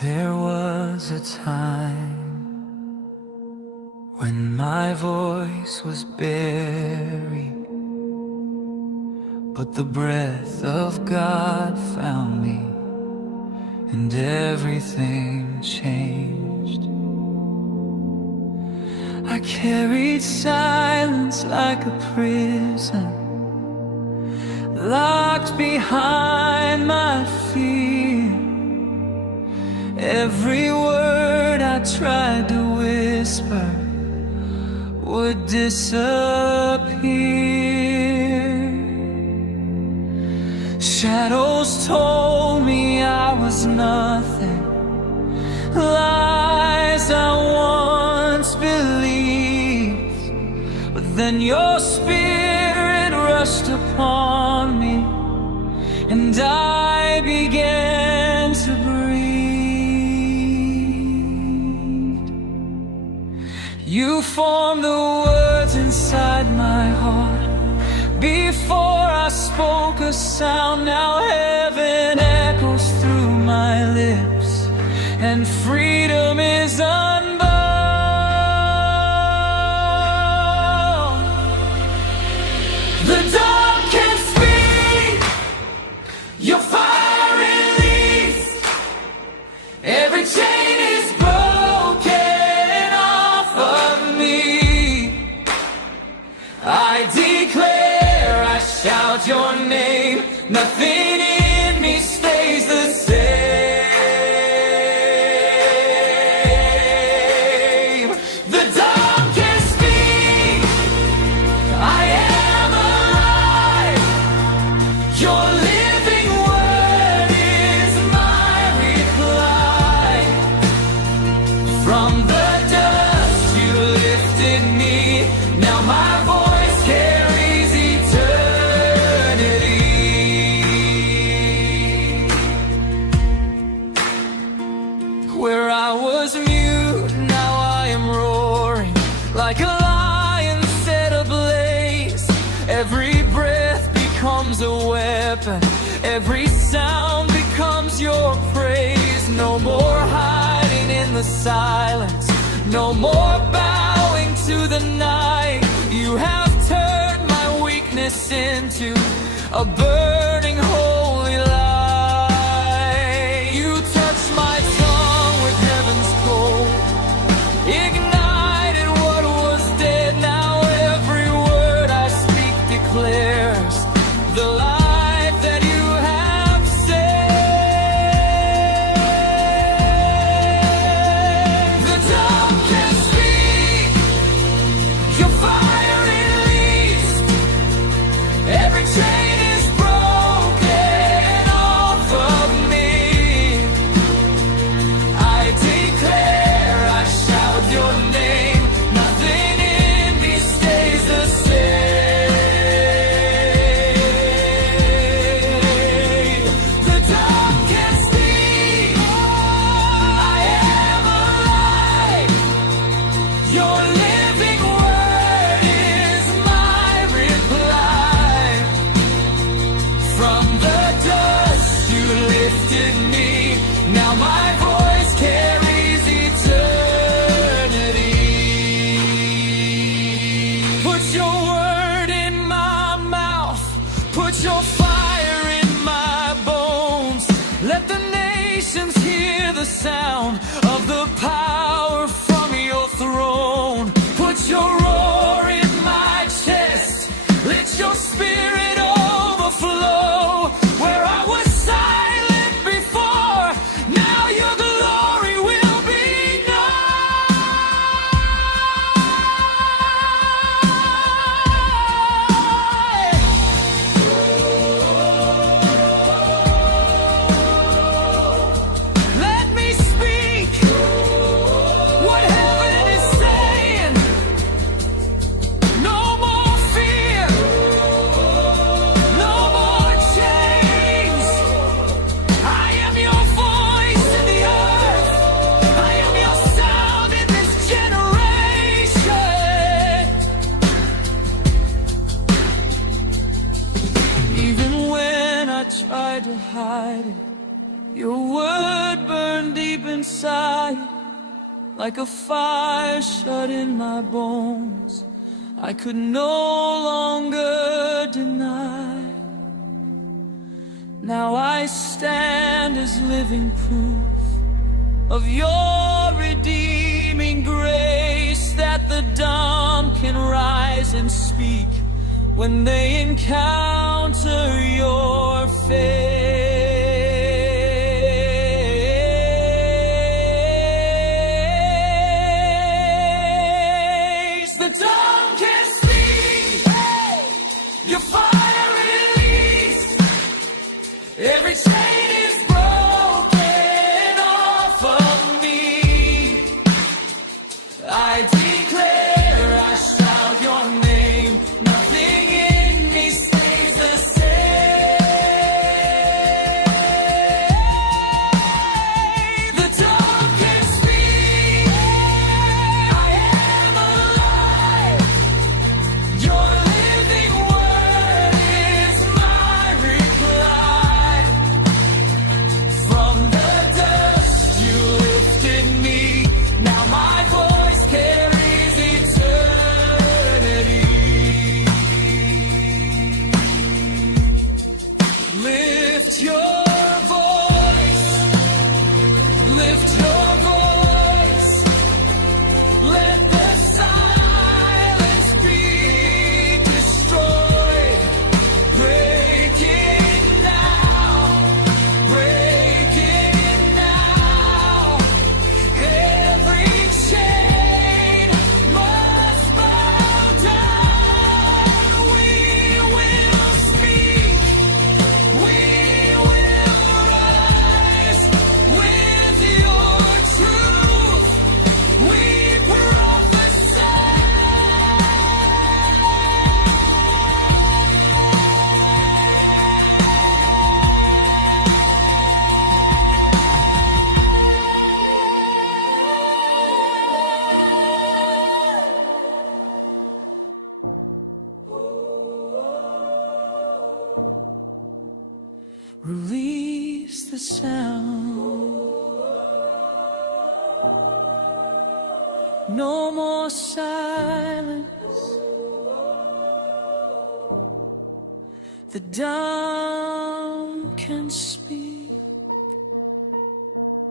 There was a time when my voice was buried, but the breath of God found me, and everything changed. I carried silence like a prison, locked behind my fear. Every word I tried to whisper would disappear. Shadows told me I was nothing, lies I once believed. But then your spirit rushed upon me, and I began to breathe. You formed the words inside my heart before I spoke a sound. Now heaven echoes through my lips, and freedom is unbound. The dawn can speak, your fire released, every chain is broken off of me. I declare, I shout your name, nothing in me stays the same. The dawn can speak, I am alive, your living word is my reply. From the dust you lifted me, now my voice carries eternity. Where I was mute, now I am roaring, like a lion set ablaze. Every breath becomes a weapon, every sound becomes your praise. No more hiding in the silence, no more bowing to the night. You have turned my weakness into a burning holy light. You touched my tongue with heaven's cold, ignited what was dead. Now every word I speak declares the life that you have saved. The dawn can speak, your fire released, every chain is broken off of me. I declare, I shout your name, nothing in me stays the same. The dawn can speak, I am alive, your living word is my reply. From the dust you lifted me, now my voice carries eternity. Put your word in my mouth, put your fire in my bones. Let the nations hear the sound of the power from your throne. Put your roar in my chest, let your spirit overflow. Where I was silent before, now your glory will be known. Let me speak what heaven is saying. No more fear, no more chains. I am your voice in the earth, I am your sound in this generation. Even when I tried to hide it, Your word burned deep inside, like a fire shut in my bones. I could no longer deny. Now I stand as living proof of your redeeming grace, that the dumb can rise and speak when they encounter your face. The dumb can speak, your fire released, every chain is broken off of me. I declare, I shout your name, nothing in me stays the same. The dumb can speak, I am alive. Your living word is my reply. From the dust you lifted me, now my voice carries eternity. Lift your voice, lift your voice. Let the silence be destroyed. Break it now, break it now. Every chain must bow down. We will speak, we will rise with your truth. We prophesy. Release the sound. No more silence. The dumb can speak.